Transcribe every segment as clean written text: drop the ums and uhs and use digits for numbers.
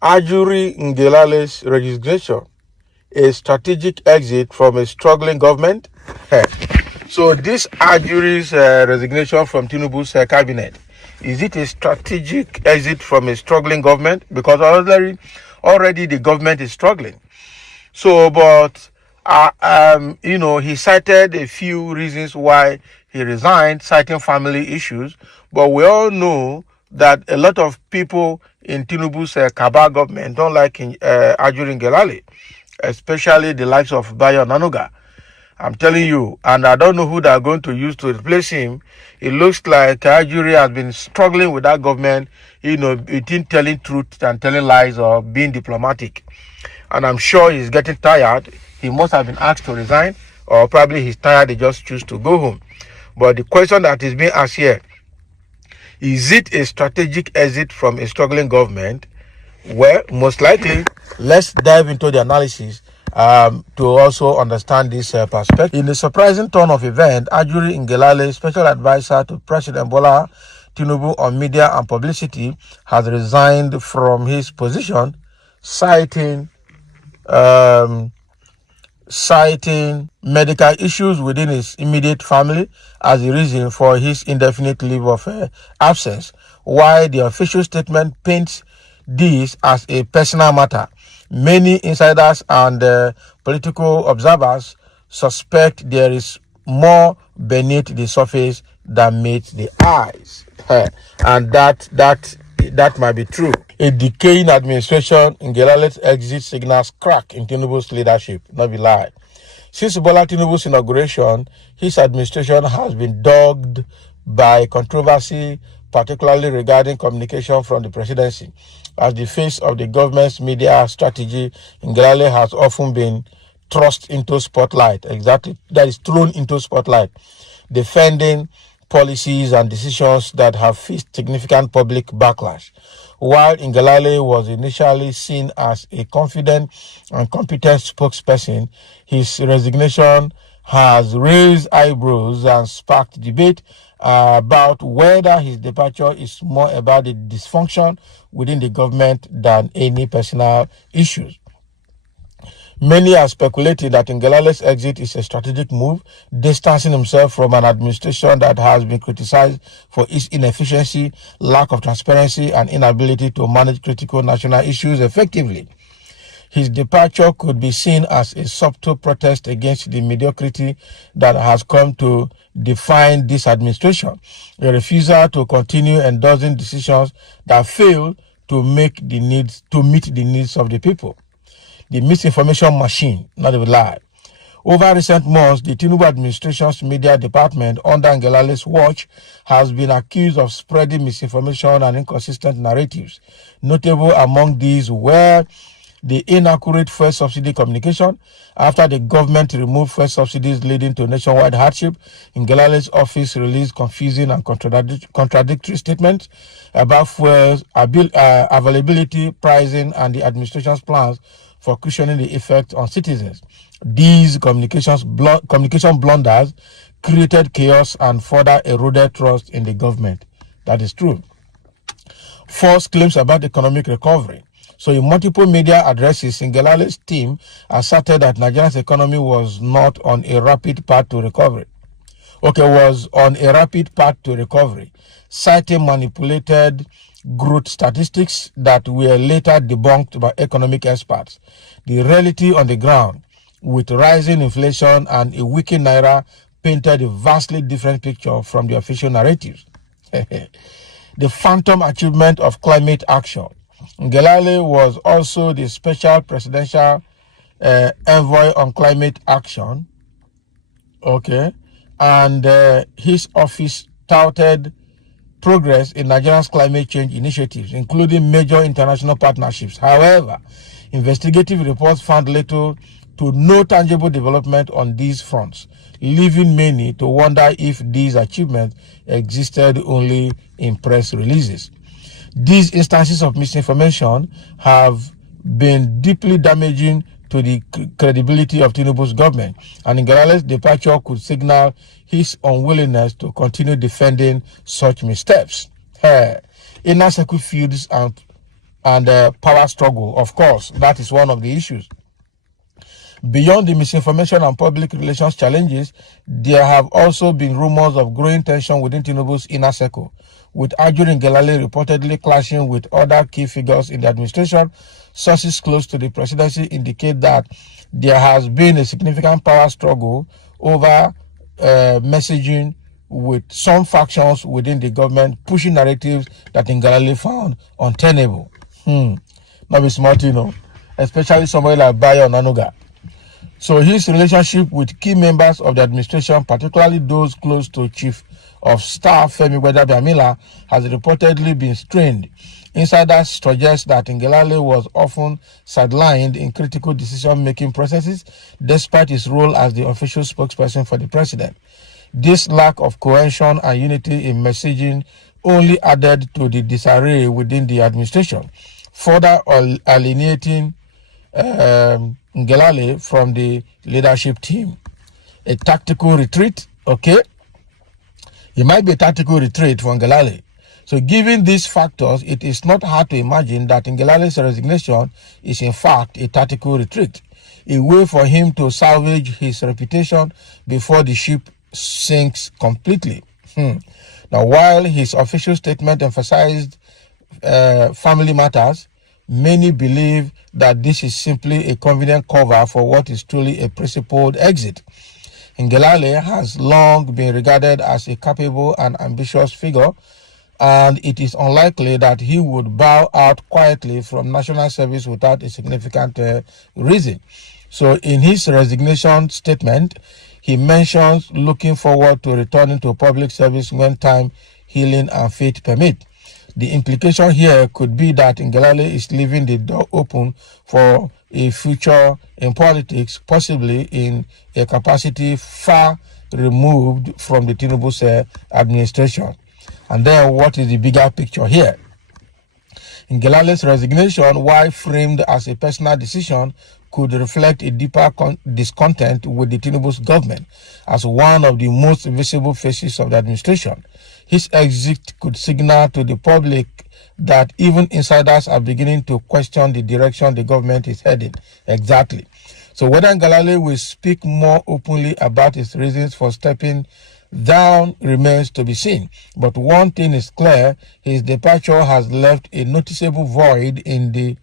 Ajuri Ngelale's resignation, a strategic exit from a struggling government. So this Ajuri's resignation from Tinubu's cabinet, is it a strategic exit from a struggling government? Because already the government is struggling. So, but he cited a few reasons why he resigned, citing family issues. But we all know that a lot of people in Tinubu's Kabah government don't like Ajuri Ngelale, especially the likes of Bayo Nanuga. I'm telling you, and I don't know who they're going to use to replace him. It looks like Ajuri has been struggling with that government, between telling truth and telling lies or being diplomatic. And I'm sure he's getting tired. He must have been asked to resign, or probably he's tired, he just choose to go home. But the question that is being asked here, is it a strategic exit from a struggling government? Well, most likely. Let's dive into the analysis to also understand this perspective. In a surprising turn of event, Ajuri Ngelale, special advisor to President Bola Tinubu on media and publicity, has resigned from his position, citing medical issues within his immediate family as a reason for his indefinite leave of absence, while the official statement paints this as a personal matter. Many insiders and political observers suspect there is more beneath the surface than meets the eyes, and that might be true. A decaying administration, Ngelale's exit signals crack in Tinubu's leadership, not be lie. Since Bola Tinubu's inauguration, his administration has been dogged by controversy, particularly regarding communication from the presidency. As the face of the government's media strategy, Ngelale has often been thrust into spotlight, that is thrown into spotlight, defending policies and decisions that have faced significant public backlash. While Ngelale was initially seen as a confident and competent spokesperson, his resignation has raised eyebrows and sparked debate about whether his departure is more about the dysfunction within the government than any personal issues. Many are speculating that Ngelale's exit is a strategic move, distancing himself from an administration that has been criticized for its inefficiency, lack of transparency, and inability to manage critical national issues effectively. His departure could be seen as a subtle protest against the mediocrity that has come to define this administration, a refusal to continue endorsing decisions that fail to meet the needs of the people. The misinformation machine, not a lie. Over recent months, the Tinubu administration's media department under Ngelale's watch has been accused of spreading misinformation and inconsistent narratives. Notable among these were the inaccurate fuel subsidy communication. After the government removed fuel subsidies leading to nationwide hardship, Ngelale's office released confusing and contradictory statements about fuel availability, pricing, and the administration's plans for cushioning the effect on citizens. These communication blunders created chaos and further eroded trust in the government. That is true. False claims about economic recovery. So in multiple media addresses, Ngelale's team asserted that Nigeria's economy was not on a rapid path to recovery. Citing manipulated growth statistics that were later debunked by economic experts. The reality on the ground, with rising inflation and a weakened naira, painted a vastly different picture from the official narratives. The phantom achievement of climate action. Ngelale was also the special presidential envoy on climate action. And his office touted progress in Nigeria's climate change initiatives, including major international partnerships. However, investigative reports found little to no tangible development on these fronts, leaving many to wonder if these achievements existed only in press releases. These instances of misinformation have been deeply damaging to the credibility of Tinubu's government, and Ngelale's departure could signal his unwillingness to continue defending such missteps. Inner circle feuds and and power struggle. Of course, that is one of the issues. Beyond the misinformation and public relations challenges, there have also been rumors of growing tension within Tinubu's inner circle, with Ajuri and Ngelale reportedly clashing with other key figures in the administration. Sources close to the presidency indicate that there has been a significant power struggle over messaging, with some factions within the government pushing narratives that Ngelale found untenable. Not be smart, especially somebody like Bayo Nanuga. So his relationship with key members of the administration, particularly those close to Chief of Staff Femi Gbadebo, has reportedly been strained. Insiders suggest that Ngelale was often sidelined in critical decision-making processes, despite his role as the official spokesperson for the president. This lack of cohesion and unity in messaging only added to the disarray within the administration, further alienating Ngelale from the leadership team. A tactical retreat, okay? It might be a tactical retreat for Ngelale. So given these factors, it is not hard to imagine that Ngelale's resignation is in fact a tactical retreat, a way for him to salvage his reputation before the ship sinks completely. Now, while his official statement emphasized family matters, many believe that this is simply a convenient cover for what is truly a principled exit. Ngelale has long been regarded as a capable and ambitious figure, and it is unlikely that he would bow out quietly from national service without a significant reason. So in his resignation statement, he mentions looking forward to returning to public service when time, healing, and faith permit. The implication here could be that Ngelale is leaving the door open for a future in politics, possibly in a capacity far removed from the Tinubu's administration. And then what is the bigger picture here? Ngelale's resignation, while framed as a personal decision, could reflect a deeper discontent with the Tinubu's government as one of the most visible faces of the administration. His exit could signal to the public that even insiders are beginning to question the direction the government is heading. Exactly. So whether Ngelale will speak more openly about his reasons for stepping down remains to be seen. But one thing is clear, his departure has left a noticeable void in the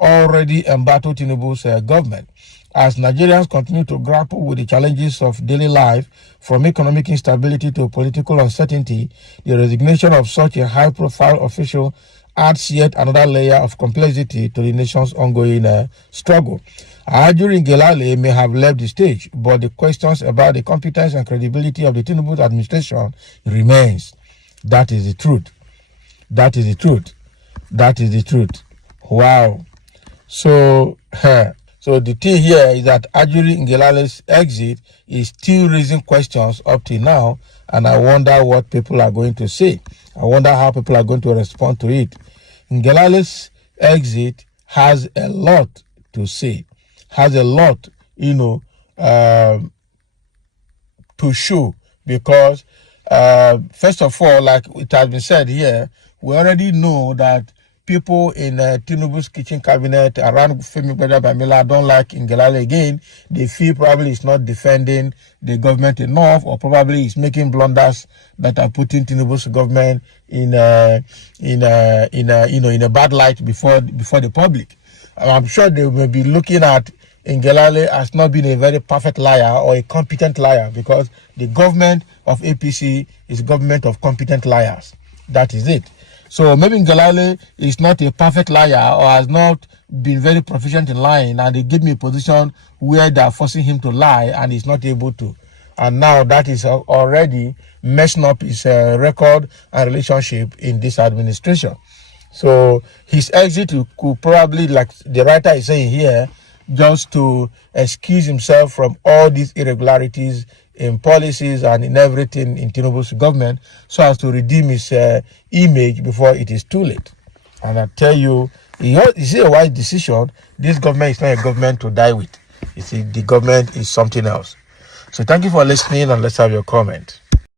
already embattled Tinubu's government. As Nigerians continue to grapple with the challenges of daily life, from economic instability to political uncertainty, the resignation of such a high-profile official adds yet another layer of complexity to the nation's ongoing struggle. Ajuri Ngelale may have left the stage, but the questions about the competence and credibility of the Tinubu administration remains. That is the truth. That is the truth. That is the truth. Wow. So the thing here is that Ajuri Ngelale's exit is still raising questions up to now, and I wonder what people are going to say. I wonder how people are going to respond to it. Ngelale's exit has a lot to say, has a lot, to show, because first of all, like it has been said here, we already know that people in Tinubu's kitchen cabinet around Femi Gbadebo don't like Ngelale again. They feel probably he's not defending the government enough, or probably he's making blunders that are putting Tinubu's government in a bad light before the public. I'm sure they may be looking at Ngelale as not being a very perfect liar or a competent liar, because the government of APC is government of competent liars. That is it. So maybe Ngelale is not a perfect liar or has not been very proficient in lying, and they give me a position where they are forcing him to lie and he's not able to. And now that is already messing up his record and relationship in this administration. So his exit could probably, like the writer is saying here, just to excuse himself from all these irregularities in policies and in everything in Tinubu's government, so as to redeem his image before it is too late. And I tell you, it's a wise decision. This government is not a government to die with. You see, the government is something else. So thank you for listening, and let's have your comment.